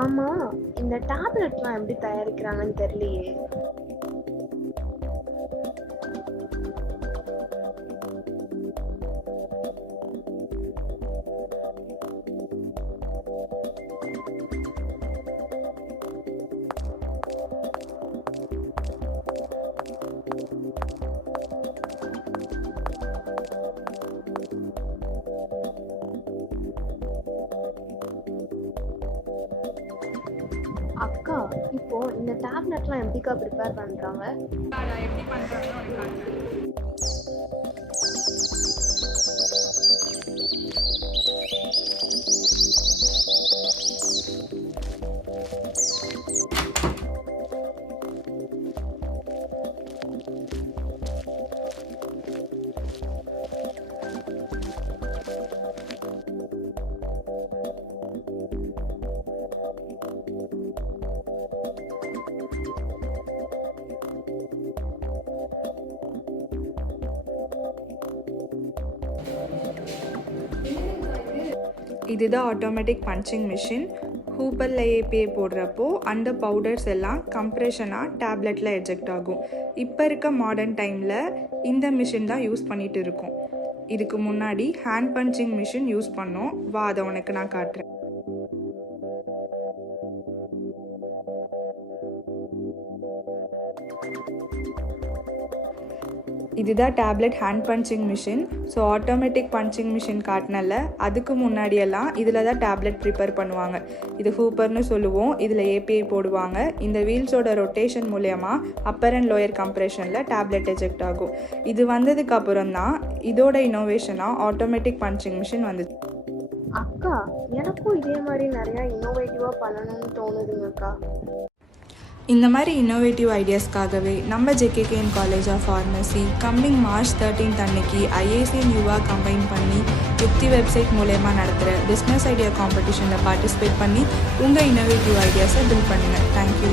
ஆமா, இந்த டேப்லெட்லாம் எப்படி தயாரிக்கிறாங்கன்னு தெரியலையே. அக்கா, இப்போ இந்த டேப்லெட்லாம் எப்படிக்கா ப்ரிப்பேர் பண்றாங்க? அதை எப்படி பண்ணுறாங்கன்னு உனக்கு காட்டுறேன். இதுதான் ஆட்டோமேட்டிக் பஞ்சிங் மிஷின். ஹூப்பரில் ஏபிஐ போடுறப்போ அந்த பவுடர்ஸ் எல்லாம் கம்ப்ரெஷனாக டேப்லெட்டில் எஜெக்ட் ஆகும். இப்போ இருக்க மாடர்ன் டைமில் இந்த மிஷின் தான் யூஸ் பண்ணிகிட்டு இருக்கோம். இதுக்கு முன்னாடி ஹேண்ட் பஞ்சிங் மிஷின் யூஸ் பண்ணோம். வா, அதை உனக்கு நான் காட்டுறேன். இதுதான் tablet hand punching machine. So automatic punching machine காட்டினல அதுக்கு முன்னாடியெல்லாம் இதில் தான் டேப்லெட் ப்ரிப்பேர் பண்ணுவாங்க. இது ஹூப்பர்னு சொல்லுவோம். இதில் ஏபிஐ போடுவாங்க. இந்த வீல்ஸோட ரொட்டேஷன் மூலயமா அப்பர் அண்ட் லோயர் கம்ப்ரெஷனில் டேப்லெட் எஜெக்ட் ஆகும். இது வந்ததுக்கு அப்புறம் தான் இதோட இனோவேஷனாக ஆட்டோமேட்டிக் பஞ்சிங் மிஷின் வந்துச்சு. அக்கா, எனக்கும் இதே மாதிரி நிறைய இன்னோவேட்டிவா பண்ணணும்னு தோணுதுங்கக்கா. இந்த மாதிரி இன்னோவேட்டிவ் ஐடியாஸ்க்காகவே நம்ம JKKN college of pharmacy coming March 13 அன்னைக்கு ஐஏசி யூவா கம்பைன் பண்ணி யுக்தி வெப்சைட் மூலயமா நடத்துகிற பிஸ்னஸ் ஐடியா காம்படிஷனில் பார்ட்டிசிபேட் பண்ணி உங்கள் இன்னோவேட்டிவ் ஐடியாஸை பில்ட் பண்ணுங்கள். தேங்க்யூ.